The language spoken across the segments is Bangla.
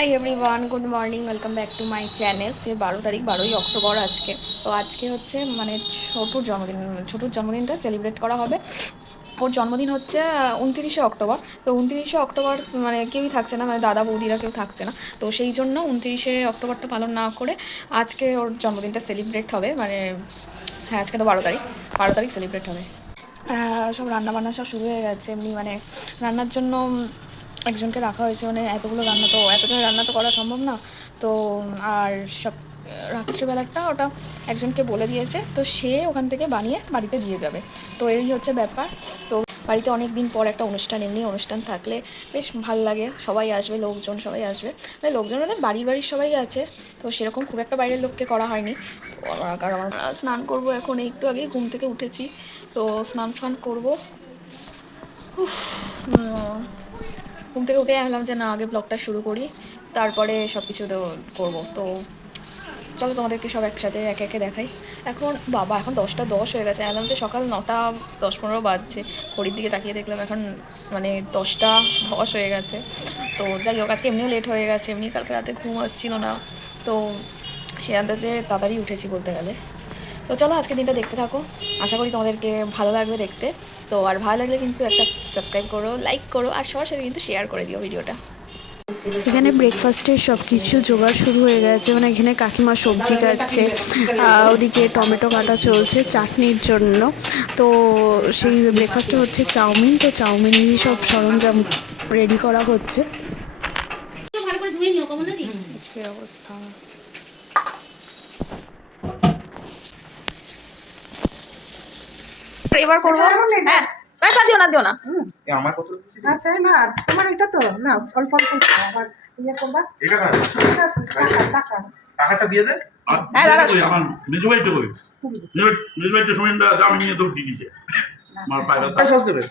Hi everyone, good morning, welcome back to my channel. যে 12 তারিখ, 12ই অক্টোবর আজকে। তো আজকে হচ্ছে মানে ছোটোর জন্মদিনটা সেলিব্রেট করা হবে। ওর জন্মদিন হচ্ছে 29শে অক্টোবর। তো 29শে অক্টোবর মানে কেউই থাকছে না, মানে দাদা বৌদিরা কেউ থাকছে না। তো সেই জন্য 29শে অক্টোবরটা পালন না করে আজকে ওর জন্মদিনটা সেলিব্রেট হবে। মানে হ্যাঁ, আজকে তো 12 তারিখ, 12 তারিখ সেলিব্রেট হবে। সব রান্নাবান্না সব শুরু হয়ে গেছে। এমনি মানে রান্নার জন্য একজনকে রাখা হয়েছে। মানে এতটা রান্না তো করা সম্ভব না। তো আর সব রাত্রিবেলাটা ওটা একজনকে বলে দিয়েছে, তো সে ওখান থেকে বানিয়ে বাড়িতে দিয়ে যাবে। তো এই হচ্ছে ব্যাপার। তো বাড়িতে অনেক দিন পর একটা অনুষ্ঠান, এমনি অনুষ্ঠান থাকলে বেশ ভাল লাগে। সবাই আসবে, লোকজন সবাই আসবে, মানে লোকজন মানে বাড়ির সবাই আছে। তো সেরকম খুব একটা বাইরের লোককে করা হয়নি। কারণ আমার স্নান করব, এখন একটু আগেই ঘুম থেকে উঠেছি। তো স্নান ফান করবো। ঘুম থেকে উঠে আসলাম যে না, আগে ব্লগটা শুরু করি, তারপরে সব কিছু করবো। তো চলো তোমাদেরকে সব একসাথে একে একে দেখাই। এখন 10টা 10 হয়ে গেছে। এলাম যে সকাল 9টা 10-15 বাজছে। ঘড়ির দিকে তাকিয়ে দেখলাম এখন মানে 10টা 10 হয়ে গেছে। তো যাই হোক, আজকে এমনিও লেট হয়ে গেছে, এমনি কালকে রাতে ঘুম আসছিল না। তো সে আন্দাজে তাড়াতাড়ি উঠেছি বলতে গেলে। তো চলো আজকে দিনটা দেখতে থাকো, আশা করি তোমাদেরকে ভালো লাগবে দেখতে। তো আর ভালো লাগলে কিন্তু একটা সাবস্ক্রাইব করো, লাইক করো, আর সবার সাথে কিন্তু শেয়ার করে দিও ভিডিওটা। এখানে ব্রেকফাস্টের সব কিছু জোগাড় শুরু হয়ে গেছে। মানে এখানে কাকিমা সবজি কাটছে, ওদিকে টমেটো কাটা চলছে চাটনির জন্য। তো সেই ব্রেকফাস্টে হচ্ছে চাউমিন। তো চাউমিনেরই সব সরঞ্জাম রেডি করা হচ্ছে। অবস্থা এবার করবো। হ্যাঁ, দিও না দিও না। আমার কত আচ্ছা, না তোমার এটা তো না, অল্প অল্প আবার ইয়ে করবা। এটা টাকা টাকাটা দিয়ে দে। হ্যাঁ দাদা, আমার মেজো ভাইটা কই? মেজো ভাইটা সময়টা দাম নিয়ে তো দিদিছে আমার পায়রা সস দেবে।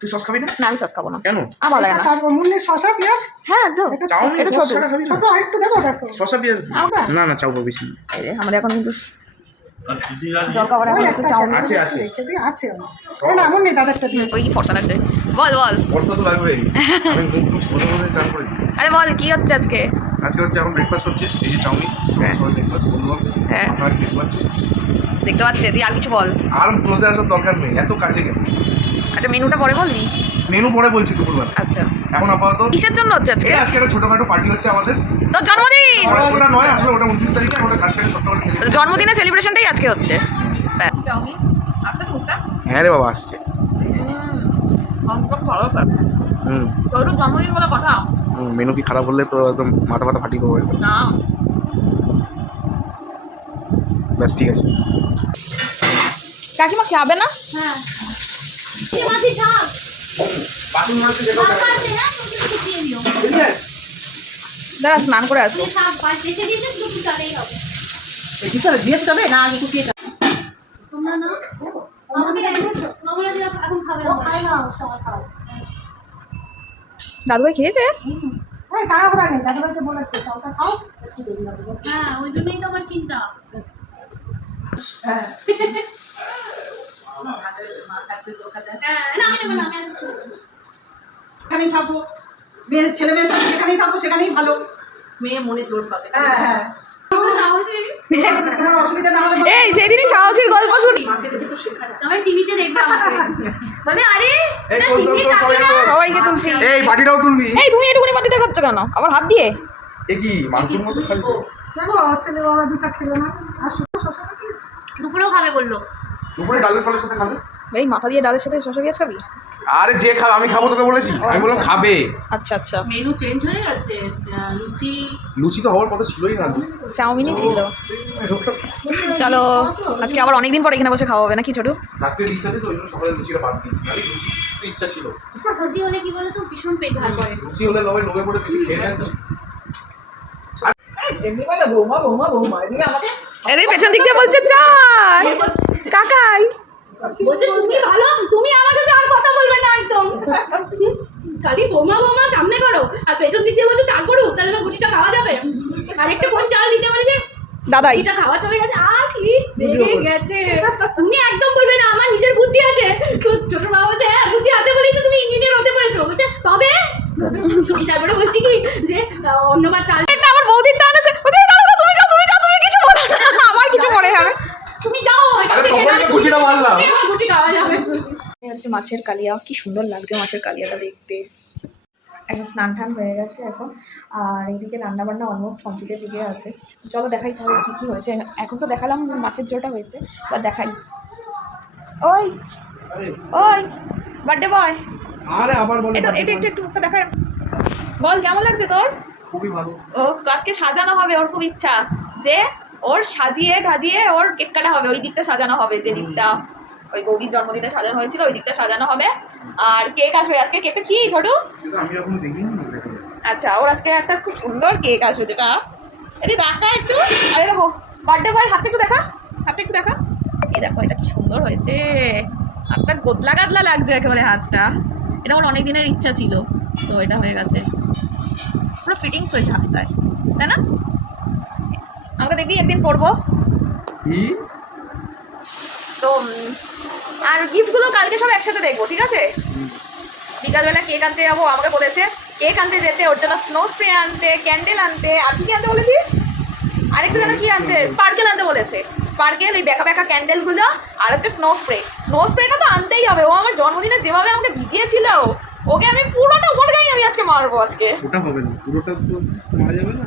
তুই সস খাবি না? না আমি সস খাবো না। কেন? আমার ভালো লাগে না। তার মূল্যে শশা পেঁয়াজ। হ্যাঁ দাও। চাউমিন এটা সস ছোট। ছাড়া খাবি না? ছোট আরেকটু দেবো দেখো। শসা পেঁয়াজ আবার? না না, চাউ বেশি না। এই যে আমাদের এখন কিন্তু আর দিদি আর জল খাবার এখন হচ্ছে চাউমিন। আছে, আছে। রেখে দিই, আছে না এমন নেই, দাদারটা দিয়েছি। ওই কি ফর্সা লাগছে। বল বল। বর্ষা তো লাগবেই। আমি মুখ টুক মনে মনে চান করেছি। আরে বল, কি হচ্ছে আজকে? আজকে হচ্ছে এখন ব্রেকফাস্ট হচ্ছে, এই যে চাউমিন। হ্যাঁ। সবাই ব্রেকফাস্ট বন্ধু হবে। হ্যাঁ। আপনারা কি দেখতে পাচ্ছেন? দেখতে পাচ্ছে, তুই আর কিছু বল। আর ক্লোজে আসার দরকার নেই, এত কাছে কেন? আচ্ছা, মেনুটা পরে বলবি। মেনু পরে বলছি দুপুরবেলা। আচ্ছা, এখন আপাতত কিসের জন্য হচ্ছে আজকে? এটা আজকে একটা ছোটখাটো পার্টি হচ্ছে আমাদের। তোর জন্মদিন। ওটা নয়, আসলে ওটা 29 তারিখে আমাদের কাছে ছোট্ট করে। জন্মদিনের সেলিব্রেশনটাই আজকে হচ্ছে। চাউমিন আসছে মুখটা। হ্যাঁ রে বাবা, আসছে। ভালো স্যার। তোর জন্মদিন বলে কথা মেনু কি খারাপ হলে তো একদম মাথা মাথা ফাটিয়ে দেবো একদম। না। ব্যাস, ঠিক আছে। কাকিমা খাবে না? হ্যাঁ মাছি থাক বাসন মাজতে যেটা আছে না তুমি কুচিয়ে দিও দাঁড়া, স্নান করে আসবো। তুমি থাক পাশ রেখে দিয়েছে শুধু চালেই হবে কি করে দিয়ে যাবে না আগে কুচিয়ে তোমরা না আমাকে কমলা দিলা এখন খাবে না খাই না, চাওয়া খাও। দাদু ভাই খেয়েছে? এই তাড়াহুড়া নেই, দাদুভাইকে বলেছে চাওটা খাও, একটু দেরি হবে বলছে। হ্যাঁ ওই জন্যই তো আমার চিন্তা হ্যাঁ হ্যাঁ না আমি নেবো না, আমি আর কিছু নেবো না। এখানেই থাকবো, মেয়ের ছেলে মেয়ের সাথে যেখানেই থাকবো সেখানেই ভালো। মেয়ে মনে জোর পাবে। হ্যাঁ হ্যাঁ, তোমার অসুবিধা না হলে এই সেদিনই সাহসীর গল্প শুনি। মাকে দেখে তো শেখার আছে। তবে টিভিতে দেখবে আমাকে বলে আরে এই না, তোল, তোল, টিভি তোল, থাকে না। সবাইকে তুলছি। এই বাটিটাও তুলবি। এই তুমি এটুকুনি বাটিতে খাচ্ছ কেন আবার হাত দিয়ে? এ কি মাংসের মতো খাবি? জানো ছেলে ওরা দুটা খেলো না, আর শুধু শশাটা খেয়েছে। দুপুরেও খাবে বললো দুপুরে ডালের ফলের সাথে খাবে? এই মাথা দিয়ে ডালের সাথে শশা পেঁয়াজ খাবি? আরে যে খাবে, আমি খাবো তোকে বলেছি, আমি বললাম খাবে। আচ্ছা আচ্ছা, মেনু চেঞ্জ হয়ে গেছে। লুচি লুচি তো হওয়ার কথা ছিলই না। চাউমিনই ছিল। চলো আজকে আবার অনেকদিন পর এখানে বসে খাওয়া হবে নাকি ছোটু? রাত্রে ইচ্ছাতে তো ওই জন্য সকালে লুচিটা বাদ দিয়েছি, আরে লুচি তো ইচ্ছা ছিল। লুচি হলে কি বলো তো ভীষণ পেট ভার করে লুচি হলে লোভে পড়ে বেশি খেয়ে নেয় তো। যেমনি বলে বৌমা বৌমা বৌমা এদিকে আমাকে এই পেছন দিক দিয়ে বলছে চাই কাকাই। বলছে তুমি ভালো, তুমি আমার সাথে আর কথা বলবে না একদম খালি বোমা বোমা সামনে করো আর পেছন দিক দিয়ে বলছো চাল করো, তাহলে আমার গুটিটা খাওয়া যাবে। আর একটা কোন চাল দিতে বলবে দাদাই এটা খাওয়া চলে গেছে। আর কি রেগে গেছে, তুমি একদম বলবে না, আমার নিজের বুদ্ধি আছে। তো ছোট বাবা বলছে হ্যাঁ বুদ্ধি আছে বলেই তো তুমি ইঞ্জিনিয়ার হতে পেরেছো। বলছে তবে তারপরে বলছি কি যে অন্যবার চাল এটা আমার বৌদির টান আছে তুমি যাও তুমি কিছু বলো না আমার কিছু মনে হবে তুমি যাও আরে তখনই তো খুশিটা মারলাম। গুটি খাওয়া যাবে এই হচ্ছে মাছের কালিয়া, কি সুন্দর লাগছে মাছের কালিয়াটা দেখতে। এখন স্নান টান হয়ে গেছে এখন, আর এইদিকে রান্নাবান্না অলমোস্ট কমপ্লিটের দিকে আছে। চলো দেখাই তাহলে কী কী হয়েছে। এখন তো দেখালাম মাছের ঝোলটা হয়েছে, বা দেখাই। ওই ওই বার্থডে বয়, আরে আবার বলে একটু একটু একটু একটু মুখটা দেখায়, বল কেমন লাগছে তোর? খুবই ভালো। ও আজকে সাজানো হবে, ওর খুব ইচ্ছা যে ওর সাজিয়ে ঢাজিয়ে ওর কেক কাটা হবে, ওই দিকটা সাজানো হবে, যে দিকটা ওই বৌদির জন্মদিনে সাজানো হয়েছিল ওই দিকটা সাজানো হবে। আর কেক আসবে আজকে। কেকটা কি ছোটু? কিন্তু আমি এখনো দেখিনি। আচ্ছা, ওর আজকে একটা খুব সুন্দর কেক আসবে, যেটা এদিকে দেখা একটু। আরে দেখো বার্থডে বয়ের হাতটা একটু দেখা, হাতটা একটু দেখা। এই দেখো এটা কি সুন্দর হয়েছে, হাতটা গোদলা গাদলা লাগছে একেবারে হাতটা। এটা ওর অনেক দিনের ইচ্ছা ছিল, তো এটা হয়ে গেছে। পুরো ফিটিংস হয়েছে হাতটায়, তাই না? আমাকে দেখবি একদিন করবো কি? তো। আর গিফটগুলো কালকে সব একসাথে দেখবো, ঠিক আছে? বিকালবেলা কেক আনতে যাবো, আমাকে বলেছে কেক আনতে যেতে, ওর জন্য স্নো স্প্রে আনতে, ক্যান্ডেল আনতে, আর কি আনতে বলেছিস? আরেকটু যেন কি আনতে, স্পার্কেল আনতে বলেছে। স্পার্কেল, ওই বেঁকা বেঁকা ক্যান্ডেলগুলো, আর হচ্ছে স্নো স্প্রে। স্নো স্প্রেটা তো আনতেই হবে, ও আমার জন্মদিনে যেভাবে আমাকে ভিজিয়েছিল, ওকে আমি পুরোটা ওপর গায়ে আমি আজকে মারবো আজকে। ওটা হবে না, পুরোটা তো মারা যাবে না।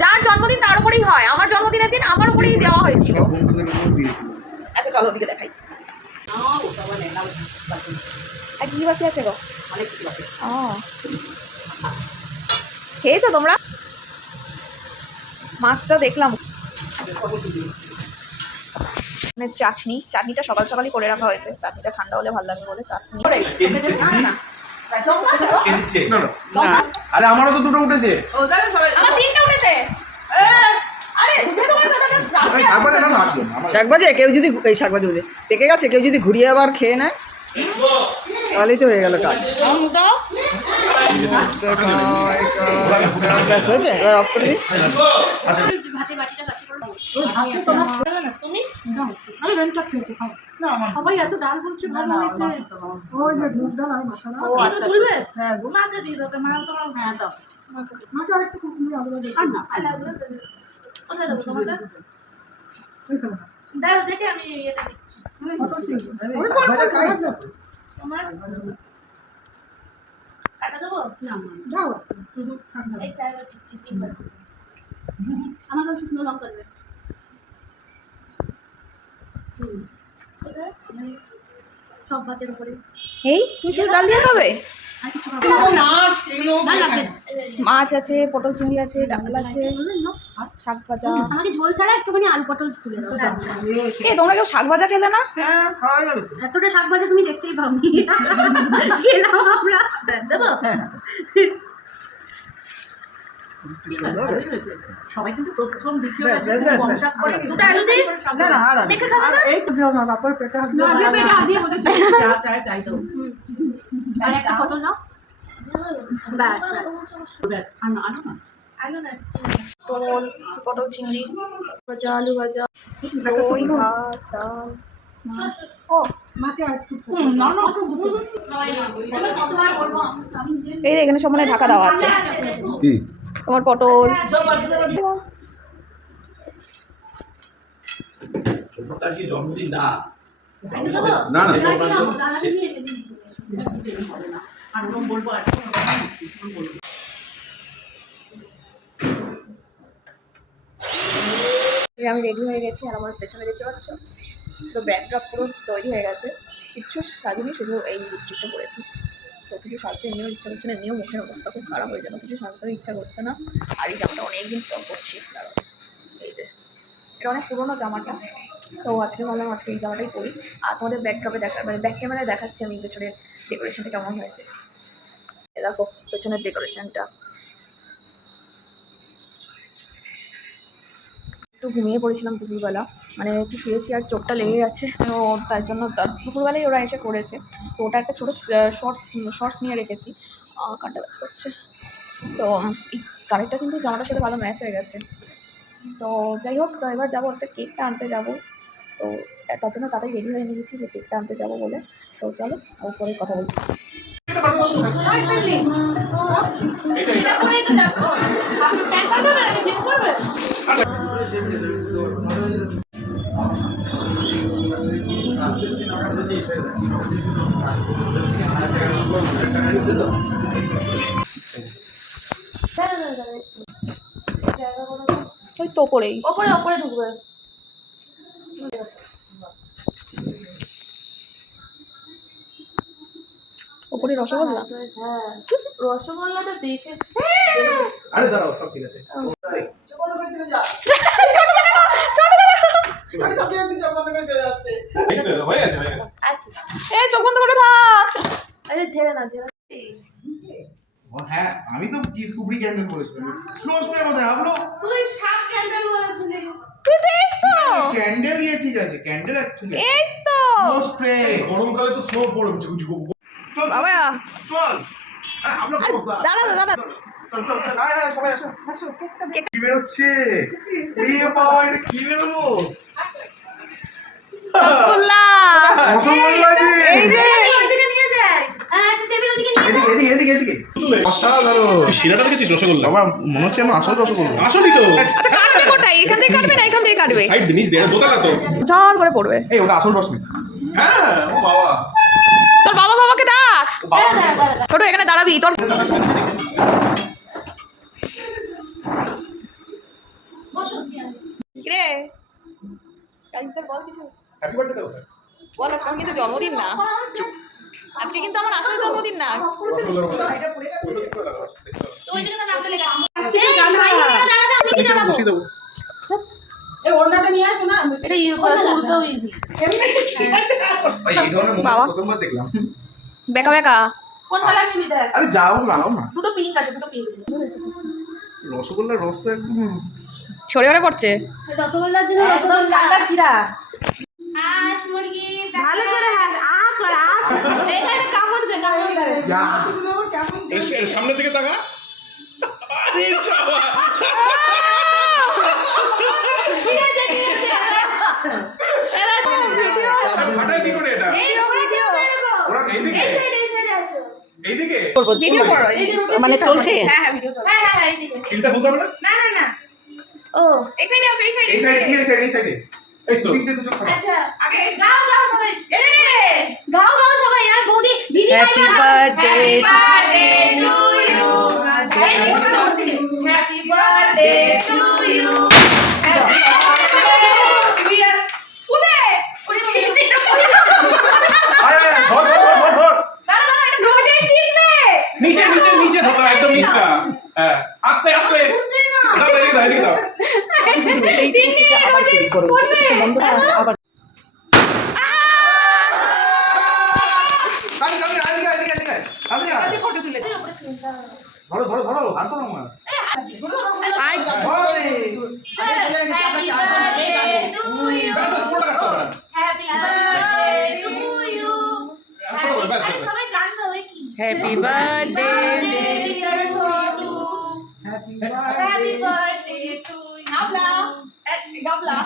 যার জন্মদিন তার উপরেই হয়, আমার জন্মদিনের দিন আমার উপরেই দেওয়া হয়েছিল। সব বন্ধুদের উপর দিয়েছিল। আচ্ছা চলো ওদিকে দেখাই। আর কি বাকি আছে গো? ও খেয়েছো তোমরা? মাছটা দেখলাম। মানে চাটনিটা সকাল সকালই করে রাখা হয়েছে, চাটনিটা ঠান্ডা হলে ভালো লাগবে বলে চাটনি। না না, আরে আমারও তো দুটো উঠেছে। আমার তিনটা উঠেছে। আরে উঠে তোমার ছোট জাস্ট আমি একবারে না নাচো শাক ভাজে কেউ যদি এই শাক ভাজি বলে পেকে গেছে, কেউ যদি ঘুরিয়ে আবার খেয়ে নেয় তাহলেই তো হয়ে গেল কাজ। ব্যাস হয়েছে, এবার অফ করে দিই। ভাতে বাটিটা কাছে করে তুমি আরে রেন্টটা খেয়েছে খাও না আমার সবাই এত ডাল বলছে ভালো হয়েছে ওই যে মুগ ডাল আর মশলা বলবে হ্যাঁ গুনাতে দিয়ে দাও মা তোমার হ্যাঁ দাও মাকে আরেকটু কুকুর আলু দাও আর না আলা কোথায় দেবো তোমাদের এইখানে দাও দেখে আমি এটা দিচ্ছি কত চিংড়ি ওই ভাজা খাই তোমার কাটা দেবো না দাও এই চাইলে তিনবার আমাকে শুকনো লঙ্কা দেবে সব ভাতের উপরে এই তুমি শুধু ডাল দিয়ে খাবে? আর কিছু খাবো নাচ এগুলো না লাগবে মাছ আছে, পটল চিংড়ি আছে, ডাল আছে, শাক ভাজা। আমাকে ঝোল ছাড়া একটুখানি আলু পটল তুলে দাও এ তোমরা কেউ শাক ভাজা খেলে না? হ্যাঁ খাওয়া গেল এতটা শাক ভাজা তুমি দেখতেই পাওনি খেলাম আমরা দেবো সবাই কিন্তু প্রথম দ্বিতীয় কম শাক করে দুটো আলু দিই না না আর আর এই তো যাও না বাপর পেটে হাত না দিয়ে পেটে আদিয়ে বলেছি যা চায় তাই দাও আর একটা পটল দাও ব্যাস ব্যাস আর না আনো না পটল চিংড়ি ভাজা, আলু ভাজা, দই, ভাত, ডাল, মাছ। ও মাকে একটু না না কতবার করবো আমি এই যে এখানে সব মানে ঢাকা দেওয়া আছে। কি তোমার পটল, জন্মদিন না না না আর বলবো আর আমি রেডি হয়ে গেছি, আর আমার পেছনে দেখতে পাচ্ছ তো ব্যাকড্রপ পুরো তৈরি হয়ে গেছে। কিচ্ছু সাজিনি, শুধু এই লিপস্টিকটা পরেছি। তো কিছু সাজতে এমনিও ইচ্ছা করছে না, এমনিও মুখের অবস্থা খুব খারাপ হয়ে যাবে, কিছু সাজতেও ইচ্ছা করছে না। আর এই জামাটা অনেকদিন পর করছি, এই যে এটা অনেক পুরোনো জামাটা, তো আজকে ভাবলাম আজকে এই জামাটাই পরি। আর তোমাদের ব্যাকড্রপে মানে ব্যাক ক্যামেরায় দেখাচ্ছি আমি পেছনের ডেকোরেশনটা কেমন হয়েছে। দেখো পেছনের ডেকোরেশনটা। একটু ঘুমিয়ে পড়েছিলাম দুপুরবেলা, মানে একটু শুয়েছি আর চোখটা লেগে গেছে, তো তার জন্য দুপুরবেলায় ওরা এসে করেছে। তো ওটা একটা ছোটো শর্টস নিয়ে রেখেছি, কানটা ব্যথা করছে। তো এই কানেরটা কিন্তু জামাটার সাথে ভালো ম্যাচ হয়ে গেছে। তো যাই হোক, তো এবার যাবো হচ্ছে কেকটা আনতে যাব। তো তার জন্য তাড়াতাড়ি রেডি হয়ে নিয়েছি যে কেকটা আনতে যাব বলে। তো চলো ওর পরে কথা বলছি। ওই তো করেই ওপরে ওপরে ঢুকবে। ওপরে রসগোল্লা। হ্যাঁ রসগোল্লাটা দেখে আরে দাঁড়াও, সব ঠিক আছে। এই তো, হয়ে গেছে, হয়ে গেছে। এ চোখ বন্ধ করে থাক। আরে ছেড়ে না ছেড়ে ও হ্যাঁ, আমি তো কি কুবরি ক্যান্ডেল বলেছিলাম। স্নো স্প্রে কোথায় আপলো? তুই সাপ ক্যান্ডেল বলেছিলি। তুই তো এই তো ক্যান্ডেল ইয়ে ঠিক আছে, ক্যান্ডেল ঠিক আছে। এই তো স্নো স্প্রে। গরমকালে তো স্নো পড়ে চল বাবা চল। আমরা দাঁড়া দাঁড়া চল চল চল। আয় আয় সবাই আসো। কি বেরোচ্ছে? এই বাবা, এটা কি বেরোলো? রসগোল্লা। রসগোল্লা যে। এই যে ওইদিকে নিয়ে যাই। হ্যাঁ তুই টেবিল ওদিকে নিয়ে যা। এদিকে এদিকে এদিকে এদিকে। অসাধারণ। তুই শিরাটা দেখেছিস রসগোল্লা? বাবা মনে হচ্ছে আমার আসল রসগোল্লা। আসলেই তো। আচ্ছা কাটবে কোথায়? এখান থেকে কাটবে না এখান থেকে কাটবে? সাইড জিনিস দিয়ে দোতলা তো। ঝড় করে পড়বে। এই ওটা আসল রসমি। হ্যাঁ, ও বাবা। তোর বাবা বাবাকে ডাক। ছোট এখানে দাঁড়াবি তোর। কিরে কালকের বল কিছু হ্যাপি বার্থডে দাও। বল। আজকে আমার কিন্তু জন্মদিন না, আজকে কিন্তু আমার আসলে জন্মদিন না। ওইদিকে তো নামটা লেখা আছে। এই ভাই বোনেরা দাঁড়াবে, আমি কি দাঁড়াবো? বসিয়ে দেবো। এই ওড়নাটা নিয়ে আসো না। এটা ইয়ে করে তুলতেও ইজি। ভাই এই ধরনের বাবা। মোমেন্ট প্রথমবার দেখলাম। বেকা বেকা কোন কালার নিবি দেখ? আরে যাও লাগাও না। দুটো পিঙ্ক আছে, দুটো পিঙ্ক। রসগোল্লার রস তো একদম ছড়ে ছড়ে পড়ছে। রসগোল্লার জন্য একদম রসগোল্লা। কাঁটা শিরা। হাঁস মুরগি ভালো করে হাত আ কর আ কর। এখানে কামড় দে, কামড় দে। যা। তুমি আবার কেমন এর সামনের দিকে তাকা। আরে চাবা। ফাটায় কি করে এটা? ওরা এইদিকে। এইদিকে। ভিডিও করো। মানে চলছে? হ্যাঁ হ্যাঁ ভিডিও চলছে। হ্যাঁ হ্যাঁ এইদিকে। সিলটা খুলতে হবে না? না না না। ও এই সাইডে আসো, এই সাইডে। এই সাইডে এই সাইডে এই সাইডে। এই তো। দিক দিয়ে দুটো ফাটা। আচ্ছা আগে গাও গাও সবাই। এদিকে গাও গাও সবাই। আর বৌদি দিদি Happy আইবা। birthday Happy birthday to you. Happy birthday to you. Happy birthday. উদে উদে আয় আয় ধর ধর ধর ধর। দাঁড়া দাঁড়া এটা রোটেট দিস রে। নিচে নিচে নিচে ধরো, একদম নিচটা। হ্যাঁ, আস্তে আস্তে। উঠছে না। দাও এদিকে দাও, এদিকে দাও। তিনটে রোটেট করবে। আবার কালি কালি আইগে আইগে আইগে। কালি আয়। ফটো তুলে দে। ধরো ধরো ধরো হাত ধরো আমার। আই ধরে। Happy birthday to you. ব্যাস, পুরোটা কাটতে হবে না। Happy birthday to you. ছোট করে, ব্যাস, ব্যাস। সবাই গান গাও কি? Happy birthday Dear Chotu. Happy birthday to you. গাবলা গাবলা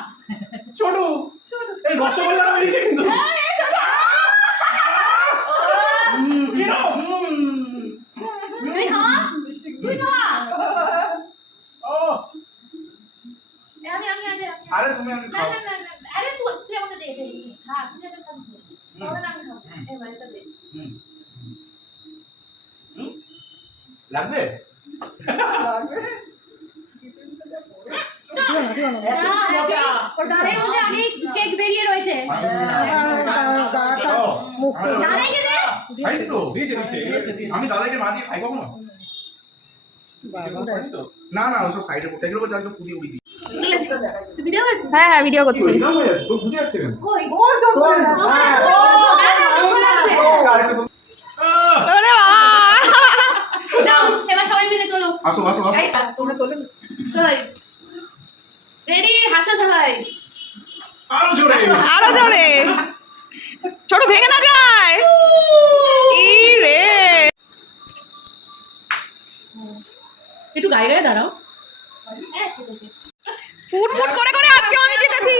ছোটু, এই রসগোল্লা বেরিয়েছে কিন্তু। কি নাও? তুই খাওয়া তুই খাওয়া ও, আমি আরে তুমি আমি না খাও। না না না আরে তুই আমাকে দে দে খা তুই আমাকে খাবি তাহলে আমি খাবো এবার এটা দে হুম। হুম? লাগবে? ওর গালের মধ্যে আগে কেক বেরিয়ে রয়েছে ও, আমার দাদাইকে দে খাইছি তো। দিয়েছে, দিয়েছে। আমি দাদাকে না দিয়ে খাই কখনো? না না ওসব সাইডে পড়তে এগুলো যাকে পুদি উড়ি দিই। তুই ভিডিও করেছিস হ্যাঁ হ্যাঁ ভিডিও করছি। এরকম হয়ে যাচ্ছে, তোর বুঝে যাচ্ছে কেন? কই ওর জন্য ওরে বাবা যাও এবার সবাই মিলে চলো আসো আসো আসো। তোমরা তোলো কই রেডি হাসো সবাই আরো জোরে। আরো জোরে। ছোট ভেঙে না যায়। ই রে একটু গায়ে গায়ে দাঁড়াও। হ্যাঁ ঠিক আছে ফুট ফুট করে করে আজকেও আমি জিতেছি।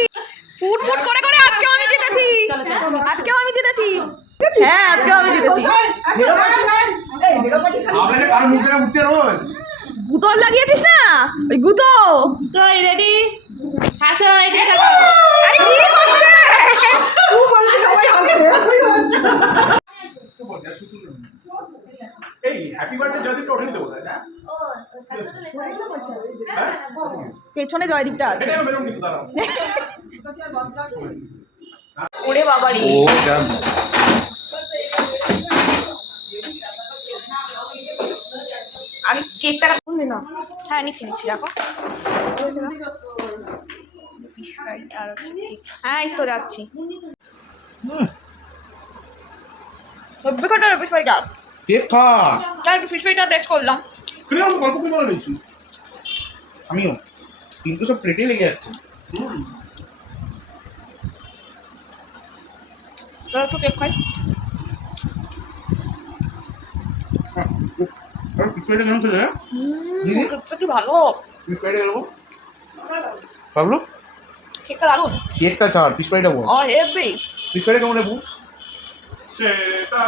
ফুট ফুট করে করে আজকেও আমি জিতেছি। চলো চলো আজকেও আমি জিতেছি। হ্যাঁ আজকে আমি জিতেছি। আপনার যে কারো মুখ থেকে উঠছে রোজ গুতো লাগিয়েছিস না ওই গুতো। কই রেডি হাসো এদিকে দেখো আরে কি করছে? তুই বললি সবাই হাসবে। এই হ্যাপি বার্থডে জয়দীপটা ওঠেনি তো বোধহয় না? পেছনে জয়দীপটা আছে। এটা বেরোন কিন্তু দাঁড়াও। ওরে বাবারি, ও যা আমি কেকটা কাটবো না। হ্যাঁ নিচ্ছি নিচ্ছি, রাখো। আর হচ্ছে cake। হ্যাঁ এই তো যাচ্ছি। সবজি কাটার ফিশ ফ্রাইটা, কেক খা। তার ফিশ ফ্রাইটা টেস্ট করলাম। কিরে আমি গল্প করে নিয়েছি আমিও, কিন্তু সব প্লেটে লেগে যাচ্ছে। চলো একটু কেক খাই। ফিশ ফ্রাইটা কেন খেলে? দিদি কেকটা কি ভালো, ফিশ ফ্রাইটা খেলবো ভাবলো। কেকটা দারুণ। কেকটা ছাড়, ফিশ ফ্রাইটা বল। ও হেভি। ফিশ ফ্রাইটা কেমন রেবু? সেটা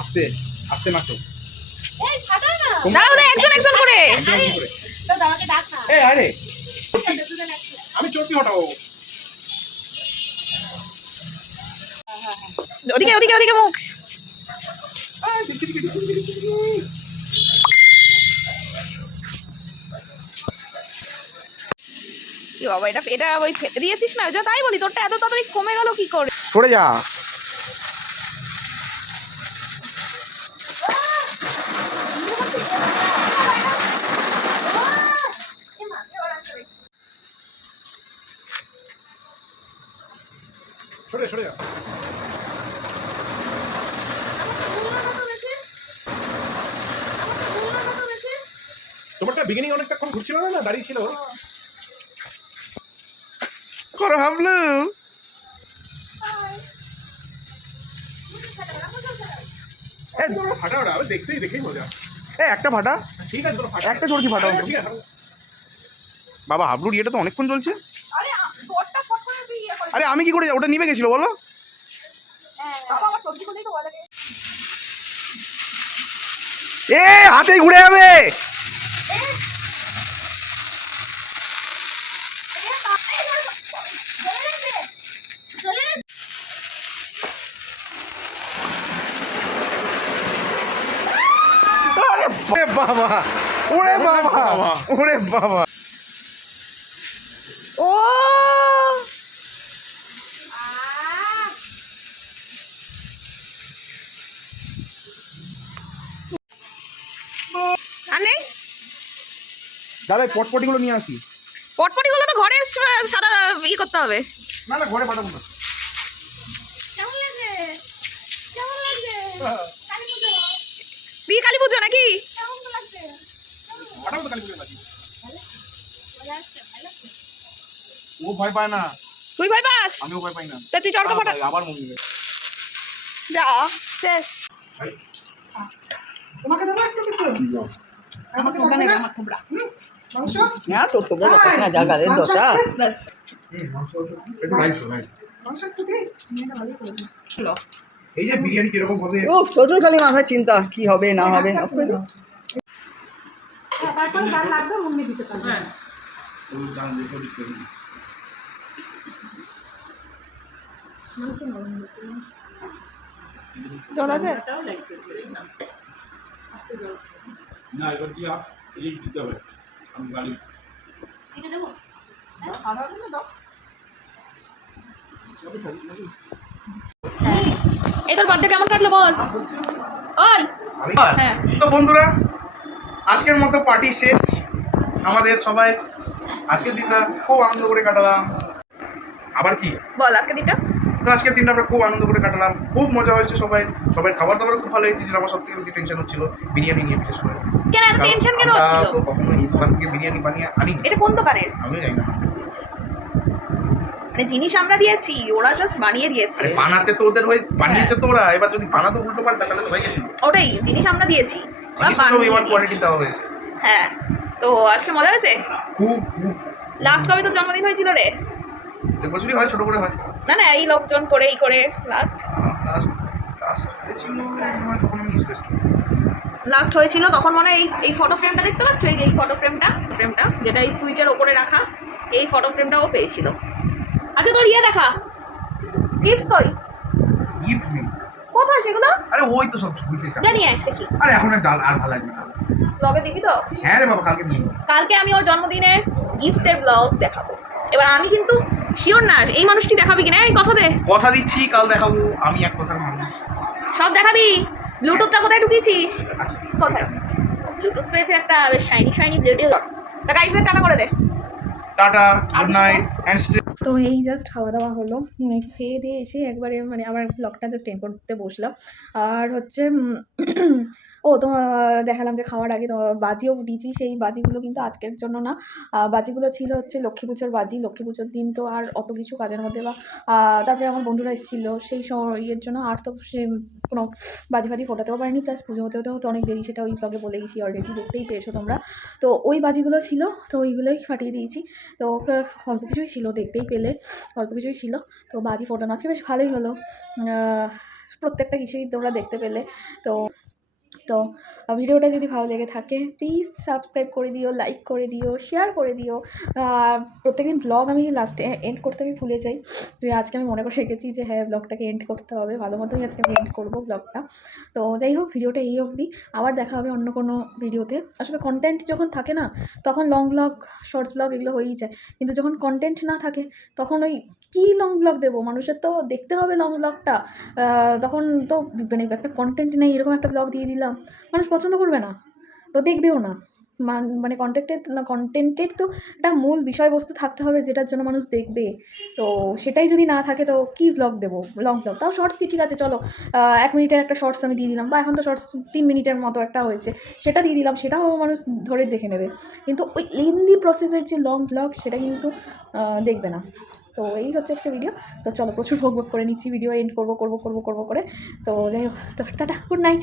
আস্তে আস্তে নাচো। দাঁড়াও না, একজন একজন করে। এই আরে আমি চটি হটাও। ওদিকে ওদিকে ওদিকে মুখ। কি বাবা, এটা এটা ওই ফেটে দিয়েছিস না? যা তাই বলি, তোরটা এত তাড়াতাড়ি কমে গেল কি করে? সরে যা। সরে সরে যা। তোমারটা বিগিনিং অনেকটাক্ষণ ঘুরছিল না, দাঁড়িয়ে ছিল। করো হাবলু। ফাটা ওটা আবার দেখেই মজা। একটা ফাটা, ঠিক আছে তোর ফাটা একটা চড়কি ফাটা। ঠিক আছে। বাবা হাবলুর ইয়েটা তো অনেকক্ষণ চলছে। আরে তোরটা ফট করে তুই ইয়ে করে। আরে আমি কি করে ওটা নিভে গেছিল বলো? হ্যাঁ বাবা, আমার সবজি বলেই তো ভালো লাগে। এ হাতে ঘুরে যাবে। আরে বাবা, ওরে বাবা, ওরে বাবা। ও আর নেই, দাদা পটপটিগুলো নিয়ে আসি। পটপটিগুলো তো ঘরে সাদা ই করতে হবে। না না ঘরে পাঠাবো না। কেমন লাগছে কেমন লাগছে কালী পুজো বি কালী পুজো নাকি? কেমন লাগছে ফাটাও তো কালী পুজো নাকি? মজা আসছে ভালো লাগছে ও ভয় পায় না, তুই ভয় পাস? আমিও ভয় পাই না। তা তুই চড়কা ফাটা। আবার মনে নেই। যা শেষ। তোমাকে দেবো একটু কিছু? আমার তোমরা নেই, আমার তোমরা মাংস? হ্যাঁ তো তোমরা দেখো না যা গালের দশা। বাস একটু রাইস রাইস। মাংস একটু দিই? এই যে বিরিয়ানি কিরকম হবে? ও ছোটর খালি মাথায় চিন্তা কি হবে না হবে। তারপরে যা লাগবে অমনি দিতে পারবে। জল আছে? না এবার কি এই দিতে হবে, আমি গাড়ি এটা দেবো এই তোর বার্থডে কেমন কাটলো বল? ওই হ্যাঁ। তো বন্ধুরা, আজকের মতো পার্টি শেষ আমাদের। সবাই আজকের দিনটা খুব আনন্দ করে কাটালাম। আবার কি বল আজকে দিনটা। তো আজকের দিনটা আমরা খুব আনন্দ করে কাটালাম, খুব মজা হয়েছে। সবাই খাবার দাবার খুব ভালো হয়েছে। যেটা আমার সবথেকে বেশি টেনশন হচ্ছিল বিরিয়ানি নিয়ে, বিশেষ করে। কেন এত টেনশন কেন আমরা হচ্ছিল? তো কখনো এই দোকান থেকে বিরিয়ানি বানিয়ে আনি, এটা কোন দোকানের? আমি জানি না। মানে জিনিস আমরা দিয়েছি, ওরা জাস্ট বানিয়ে দিয়েছে। আরে বানাতে তো ওদের হয়ে বানিয়েছে তো ওরা, এবার যদি বানাতে উল্টো পাল্টা তাহলে তো হয়ে গেছিল। ওটাই, জিনিস আমরা দিয়েছি, ওরা জিনিস তো বানিয়ে ইমান দিয়েছে। কোয়ালিটি দেওয়া হয়েছে। হ্যাঁ, তো আজকে মজা হয়েছে। খুব খুব লাস্ট কবে তোর জন্মদিন হয়েছিল রে? প্রত্যেক বছরই হয়, ছোট করে হয়। না না, এই লোকজন করে এই করে লাস্ট লাস্ট লাস্ট হয়েছিল তখন আমি স্পেস লাস্ট হয়েছিল তখন মনে হয় এই ফটো ফ্রেমটা দেখতে পাচ্ছ, এই যে এই ফ্রেমটা যেটা এই সুইচের ওপরে রাখা, এই ফটো ফ্রেমটা ও পেয়েছিল। আচ্ছা তোর ইয়ে দেখা গিফট কই, গিফট নেই। কোথায় সেগুলো? আরে ওই তো সব ছবিতে চাপ। জানি দেখি আরে এখন আর ভালো লাগবে না। ব্লগে দিবি তো? হ্যাঁ রে বাবা, কালকে নিয়ে নেবো। কালকে আমি ওর জন্মদিনের গিফটের ব্লগ দেখাবো। এবার আমি কিন্তু শিওর না এই মানুষটি দেখাবি কিনা, এই কথা দে। কথা দিচ্ছি কাল দেখাবো, আমি এক কথার মানুষ। সব দেখাবি। ব্লুটুথটা কোথায় ঢুকিয়েছিস? আচ্ছা কোথায়? ব্লুটুথ পেয়েছে একটা বেশ শাইনি ব্লুটুথ। তা গাইজের টাটা করে দে। Tata, good night and stay. তো এই জাস্ট খাওয়া দাওয়া হলো, খেয়ে দিয়ে এসে একবারে মানে আমার ব্লগটা জাস্ট এন্ড করতে বসলাম। আর হচ্ছে ও তো দেখালাম যে খাওয়ার আগে তো বাজিও ফুটিয়েছি, সেই বাজিগুলো কিন্তু আজকের জন্য না, বাজিগুলো ছিল হচ্ছে লক্ষ্মী পুজোর বাজি। লক্ষ্মী পুজোর দিন তো আর অত কিছু কাজের মধ্যে বা তারপরে আমার বন্ধুরা এসেছিলো সেই ইয়ের জন্য আর তো সে কোনো বাজি ফাজি ফোটাতেও পারিনি, প্লাস পুজো হতেও তো অনেক দেরি, সেটা ওই ব্লগে বলে গেছি অলরেডি, দেখতেই পেয়েছো তোমরা। তো ওই বাজিগুলো ছিল, তো ওইগুলোই ফাটিয়ে দিয়েছি। তো অল্প কিছুই ছিল, দেখতেই পেলে অল্প কিছুই ছিল। তো বাজি ফোটানো আজকে বেশ ভালোই হলো, প্রত্যেকটা কিছুই তোমরা দেখতে পেলে। তো ভিডিওটা যদি ভালো লেগে থাকে প্লিজ সাবস্ক্রাইব করে দিও, লাইক করে দিও, শেয়ার করে দিও। প্রত্যেকদিন ব্লগ আমি লাস্টে এন্ড করতে আমি ভুলে যাই, তো আজকে আমি মনে করে রেখেছি যে হ্যাঁ ব্লগটাকে এন্ড করতে হবে, ভালো মতোই আজকে আমি এন্ড করবো ব্লগটা। তো যাই হোক, ভিডিওটা এই অবধি, আবার দেখা হবে অন্য কোনো ভিডিওতে। আসলে কন্টেন্ট যখন থাকে না তখন লং ব্লগ, শর্টস ব্লগ এগুলো হয়েই যায়, কিন্তু যখন কন্টেন্ট না থাকে তখন ওই কী লং ব্লগ দেবো, মানুষের তো দেখতে হবে লং ব্লগটা। তখন তো মানে একটা কন্টেন্ট নেই, এরকম একটা ব্লগ দিয়ে দিলাম, মানুষ পছন্দ করবে না, তো দেখবেও না। মানে কন্টেন্টের তো একটা মূল বিষয়বস্তু থাকতে হবে যেটার জন্য মানুষ দেখবে, তো সেটাই যদি না থাকে তো কী ব্লগ দেবো, লং ব্লগ। তাও শর্টসই ঠিক আছে, চলো 1 মিনিটের একটা শর্টস আমি দিয়ে দিলাম, বা এখন তো শর্টস 3 মিনিটের মতো একটা হয়েছে, সেটা দিয়ে দিলাম, সেটাও মানুষ ধরে দেখে নেবে। কিন্তু ওই লেন্দি প্রসেসের যে লং ব্লগ সেটা কিন্তু দেখবে না। তো এই হচ্ছে আজকে ভিডিও। তো চলো, প্রচুর ভোগ করে নিচ্ছি, ভিডিও এন্ড করবো করে। তো যাই হোক, তো টাটা, গুড নাইট।